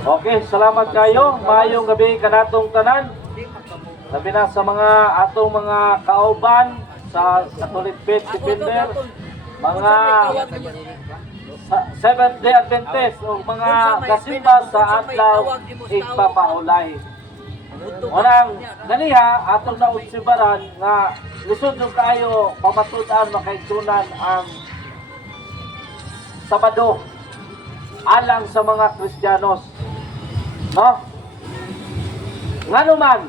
Okay, salamat kayo. Maayong gabi kanatong tanan. Labi na sa mga atong mga kauban sa Catholic Faith Defender, mga Seventh Day Adventist o mga kasimba sa adlaw igpapahulay. Unang ganiha atong nausibaran nga lisod yung kayo pamatud-an makaigsunan ang Sabado alang sa mga Kristiyanos. No? Ngano man,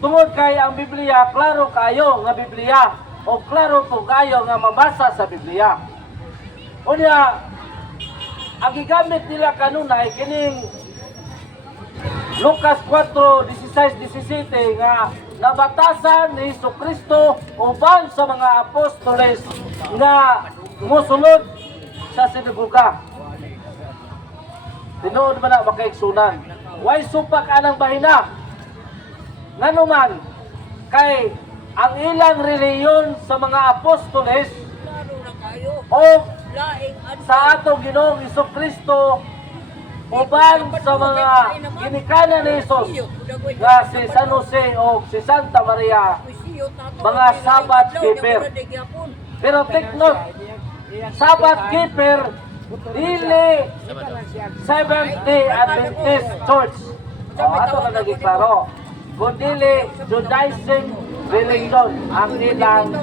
tungod kay ang Biblia, klaro kayo nga Biblia o klaro po kayo nga mabasa sa Biblia. Unya, ang gigamit nila kanunay kining Lucas 4:16-17 nga nabatasan ni Jesucristo uban sa mga apostoles nga musulod sa sinagoga. Tinuod man na makaigsunan. Way supak anang bahina. Ngano man kay ang ilang reliyon sa mga apostoles o sa atong Ginoong Jesucristo uban sa mga ginikanan ni Jesus nga si San Jose o si Santa Maria, mga Sabbath keeper. Pero take note, Sabbath keeper dili Seventh-day Adventist Church. Ato na nagiklaro. Kundili Judaism religion ang ilang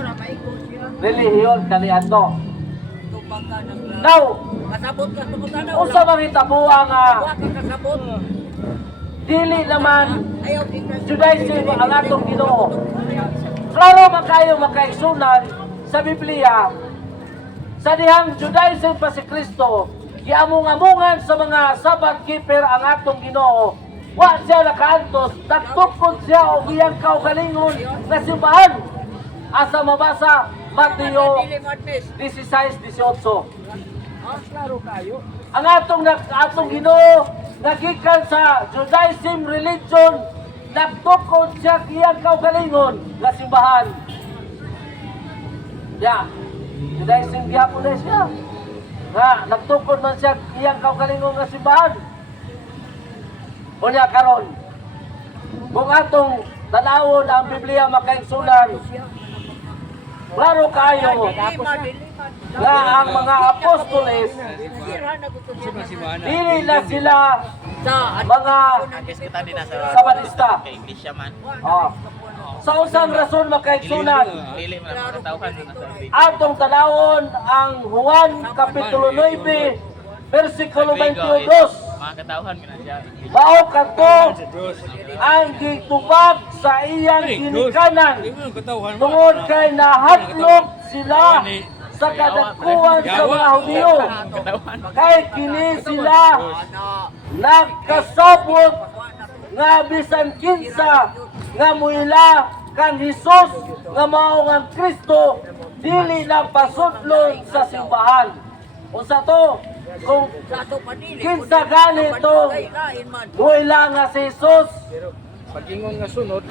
relihiyon kaniadto. Now, usa mahitabo nga dili naman Judaism ang atong Ginoo. Klaro man kayo makaigsunan sa Biblia sa dihang Judaism pa si Kristo, giamong-amungan sa mga Sabbath keeper ang atong Ginoo. Wa siya nakaantos, nagtukod siya o iyang kaugalingon na simbahan. Asa mabasa Mateo 16:18. Klaro kayo. Ang atong Ginoo nagikan sa Judaism religion, nagtukod siya iyang kaugalingon na simbahan. Ya, Judaism gyapon na siya. Nga nagtukod man siya iyang kaugalingon na simbahan. Unya karon, kung atong tanawon ang Biblia makaigsunan, klaro kayo nga ang mga apostoles dili na sila mga Sabadista. Sa usang rason makaigsunan, atong tanawon ang Juan Kapitulo 9 versikulo 22. Mao kadto ang gitubag sa iyang ginikanan tungod kay nahatlok sila sa kadakuan sa mga Hudyo, kay kini sila nagkasabot nga bisan kinsa nga muila kang Hesus nga mao nga Kristo dili na pasudlon sa simbahan. Unsa to? Kung kinsa ganito muila nga si Hesus, Pag-ingon nga sunod,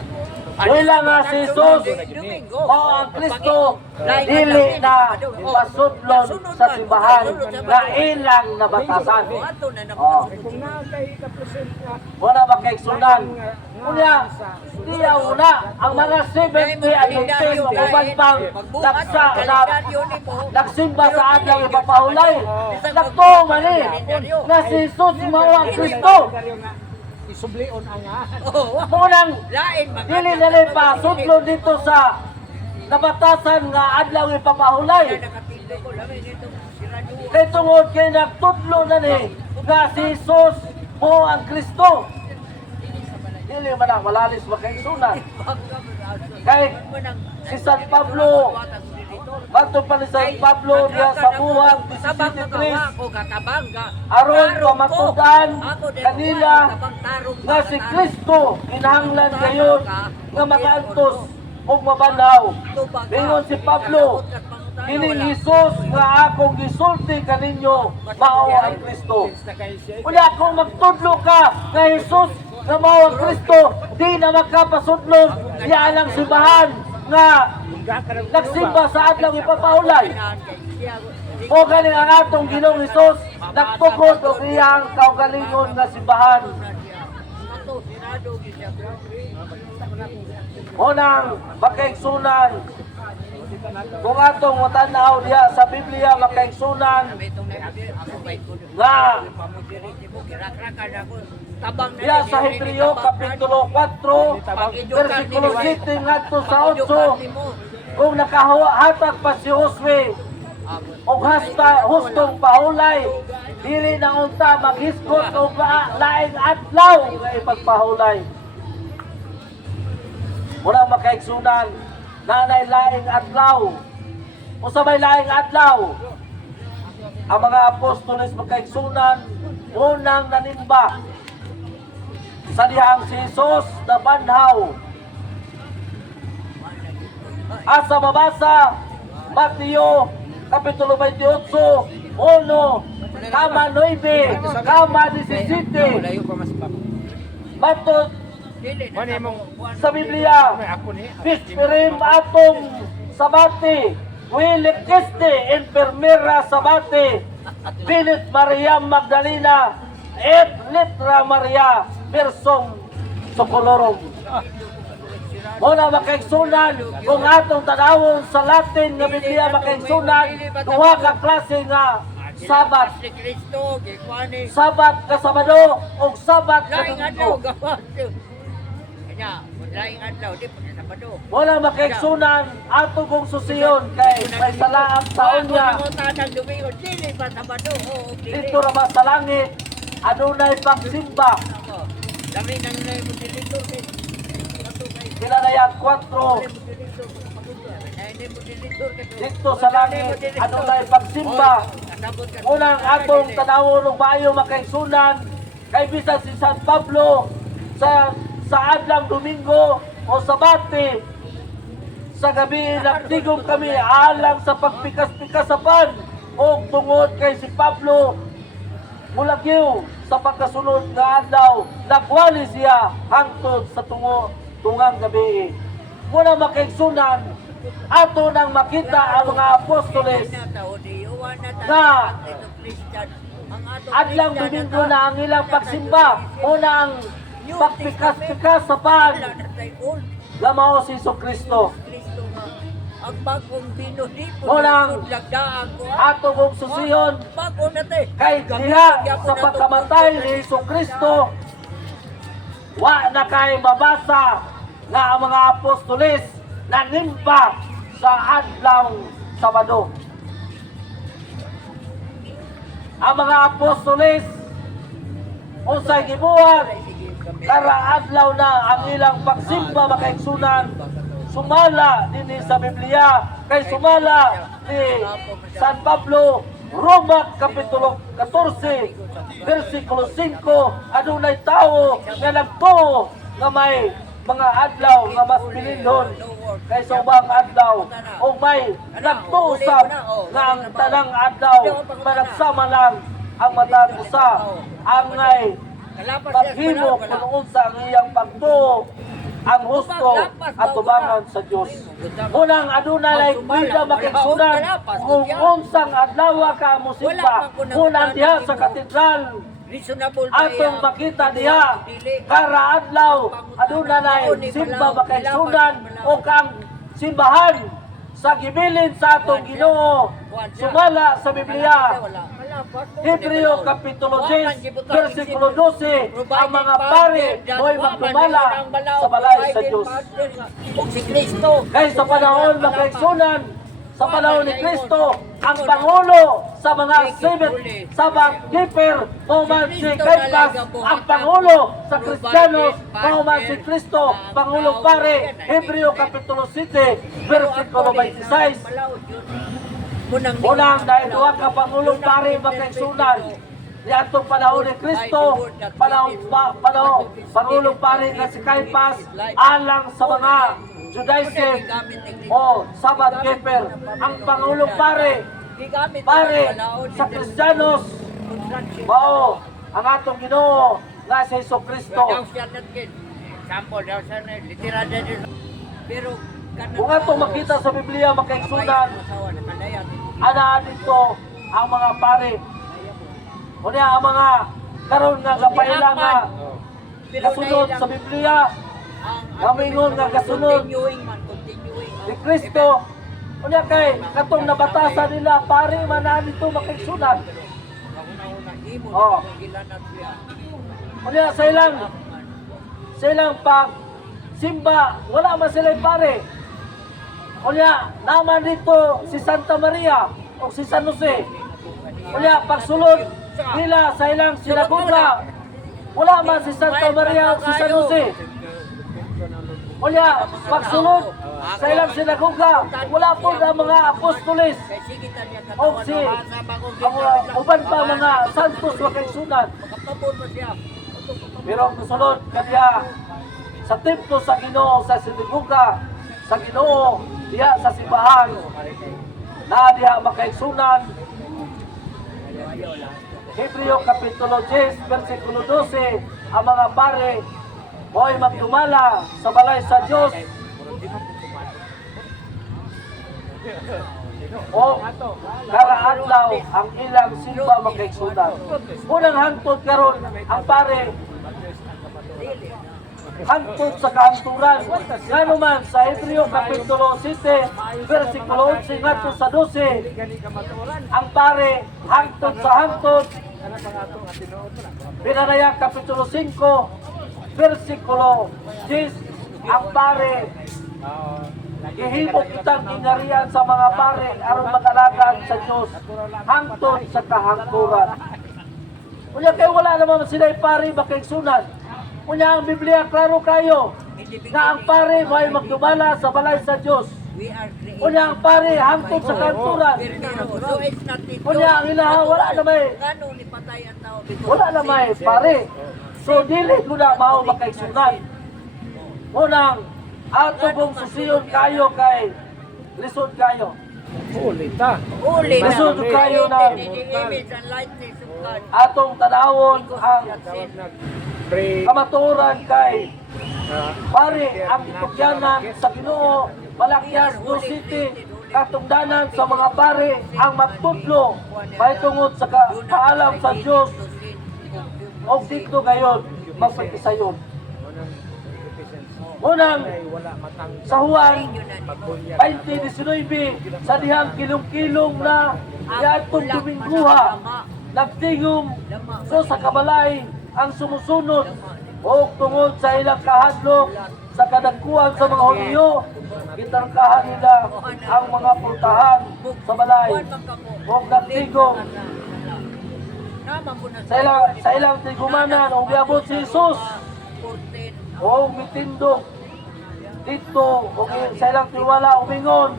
muila nga si Hesus mao ang Kristo dili na pasudlon sa simbahan nga ilang nabatasan. kung nakay kapresenta, Wala makaigsunan. Kunya, diya una, ang mga 70 Adventist o uban pang nagsimba sa adlaw ipapahulay. Nagto man ni, na si Jesus mao ang Kristo. isublion ang Munang, dili na rin pa sudlo dito sa nabatasan nga adlaw ipapahulay. Kay tungod kay nagtudlo na ni, nga si Jesus mo ang Kristo. Dili man ang malalis makaigsunan. Kay si San Pablo, bato pa ni San Pablo diya sa buhat 17:3, aron pamatudan kanila nga si Kristo kinahanglan gayon nga makaantos ug mabanhaw. Ingon si Pablo, kining Hesus nga akong gisulti kaninyo mao ang Kristo. Wala kung magtudlo ka nga Hesus nga mao ang Kristo, di na makapasudlon yan ang simbahan nga nagsimba sa adlaw ipapahulay. O galing ang atong Ginoong Hesus nagtukod og iyang kaugalingon nga simbahan. Unang makaigsunan, kung atong matanaw diha sa Biblia makaigsunan nga diha sa Hebreo Kapitulo 4 versikulo 7 ngadto sa 8, kung nakahatag pa si Josue og hustong paulay, dili na unta maghiskot og laing adlaw nga ipagpahulay. Muna makaigsunan, nanay laing adlaw. Usabay laing adlaw. Ang mga apostoles makaigsunan, unang nanimba sa dihang si Jesus na banhaw. Asa mabasa, Mateo Kapitulo 28, 1, kama 9, kama 17. Matod sa Biblia, Pispirim atong sabati, Wilik este, enfermera sabati, Pilit Maria Magdalena, et litra Maria, Persong Socolorum. Muna makaigsunan, kung atong tanawon sa Latin nga Biblia makaigsunan, duha ka klase nga Sabat. Sabat ka Sabado o Sabat ka Domingo. Wala makaigsunan ato kong susiyon kay may salaang taon niya. Dito ra ba sa langit, adunay pagsimba. Sila na yan 4. Dito sa langit, adunay pagsimba. Unang atong tanawon og maayo makaigsunan kay bisan si San Pablo sa adlang Domingo o Sabati sa gabi nagtigom kami alang sa pagpikas-pikasapan o tungod kay si Pablo mulagyo sa pagkasunod nga adlaw nagwali siya hangtod sa tungang gabi. Muna makaigsunan ato nang makita ang mga apostoles na adlang Domingo na ang ilang pagsimba. Unang pagpikas-pikas sa pan nga mao si Kristo. Ang bagong binuli po Unang ato kong susiyon kay diha sa pagkamatay ni Kristo wa na kay mabasa nga ang mga apostoles nanimba sa adlaw Sabado. Ang mga apostoles unsay gibuhat kara adlaw na ang ilang pagsimba makaigsunan sumala dinhi sa Biblia kay sumala ni San Pablo Roma Kapitulo 14 versikulo 5, adunay tao nga nagtuo nga may mga adlaw nga mas pilindon kaysa ubang adlaw o may nagtuusap nga ang tanang adlaw managsama lang ang matag usa angay paghimo kung unsa ang iyang pagtuo ang husto at tubangan sa Dios. Unang adunay bida makigsunan kung unsang adlaw ka musimba. Unang diha sa katedral atong makita diha kara adlaw adunay simba makigsunan o kang simbahan sa gibilin sa atong Ginoo sumala sa Biblia. Hebreo Kapitulo 10 versikulo 12, ang mga pari mo'y magdumala sa balay sa Diyos. Kaya sa panahon makaigsunan, sa panahon ni Kristo, ang Pangulo sa mga sabang keeper, man si Caiphas, ang Pangulo sa Kristiyanos, man si Kristo, Pangulong Pare, Hebreo Kapitulo 7, versikulo 26. Unang dahil duha ka Pangulong Pare makaigsunan di atong panahon ni Kristo, Pangulong Pare nga si Caiphas alang sa mga Judaism o Sabbath keeper. Ang Pangulong Pare sa Kristiyanos mao ang atong Ginoo nga si Jesucristo. Kung atong makita sa Biblia makaigsunan ana dito ang mga pare. Unya ang mga karon nga gapailang nga kasunod sa Biblia, gamingon nga kasunod Continuing man, continuing. ni Kristo. Unya kay katong nabatasan nila pare man na dito makigsunan. Kahuna-una, imo Oh. na gilanat siya. Unya sa ilang pag simba, wala man sila pare. Unya naman dito si Santa Maria o si San Jose. Unya pagsulod nila sa ilang sinagoga, wala man si Santa Maria o si San Jose. Unya pagsulod sa ilang sinagoga, wala po ang mga apostoles Kay sige ta niya o katawan. si Sa bagong ang mga uban pa mga santos wa kay sunan. Makapabon mo siya. Pero ang kasunod kanya sa templo sa Ginoo, sa sinagoga sa Ginoo, diha sa simbahan na diha makaigsunan. Hebreo Kapitulo 10, versikulo 12, ang mga pare mo'y magdumala sa balay sa Diyos o karaadlaw ang ilang simba makaigsunan. Unang hangtod karon ang pare hangtod sa kahanturan. Ngano man sa Hebreo Kapitulo 7, versikulo 11 ngadto sa 12, Gani ka maturan. ang pare hangtod sa hangtod. Kana pa nga ito nga tinuod mo na. Pinanayang Kapitulo 5, versikulo 10, ang pare gihimo kitang ingarian sa mga pare aron mag-alagan sa Dios hangtod sa kahangturan. Unya kay wala naman sila pare makaigsunan. Unya ang Biblia klaro kayo nga ang pare may magdumala sa balay sa Dios. We are created. Unya ang pare hangtod sa kahangturan. So it's not need Unya ang ilaha wala na may Ngano ni patay ang tao because wala na may pare. So dili ko na mao makaigsunan. Unang ato kong susiyon kayo kay lisod kayo. Ulit ta. Uli na. Lisod kayo na In the image and likeness of God. atong tanawon ang Tawag na pray. kamatuoran kay pare ang itukyanan sa Ginoo Malakias 2:7 katungdanan sa mga pare ang magtudlo mahitungod sa paalam sa Dios og dito gayon magpakisayon. Unang Wala matang sa Juan pagbunyag. 20:19 sa dihang kilong-kilong na yatong Domingguha nagtingom so sa kabalay ang sumusunod o tungod sa ilang kahadlok sa kadagkuhan sa mga Hudyo gitarkahan nila ang mga pultahan sa balay o nagtigom sa ilang tigumanan o giabot si Jesus o mitindog dito o sa ilang tiwala umingon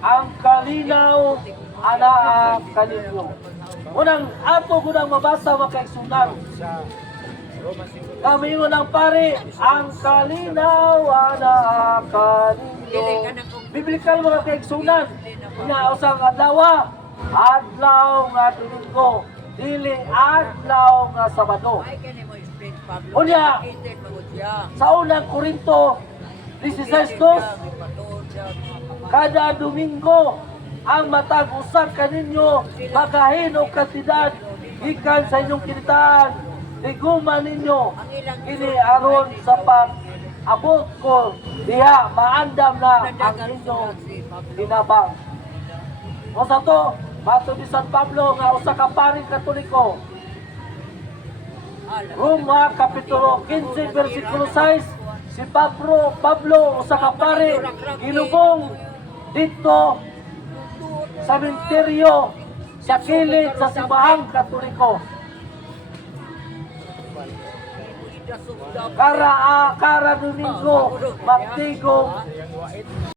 ang kalinaw anaa kaninyo. Unang ato gunang mabasa makaigsunan Sa Roma 5. kami unang pare ang kalinaw anaa kaninyo. Biblikal mga kaigsunan nga usang adlaw nga Domingo dili adlaw nga Sabado. Unya, sa unang Korinto 16:2 kada Domingo ang matag usa kaninyo magahin og kantidad gikan sa inyong kinitaan liguman ninyo kini aron sa pag-abot ko diha maandam na ang inyong tinabang. O sa to bato ni San Pablo nga usa ka paring Katoliko Roma Kapitulo 15 versikulo 6 si Pablo usa ka pare gilubong dito sa sementeryo sa kilid sa simbahang Katoliko. Kara Domingo magtigom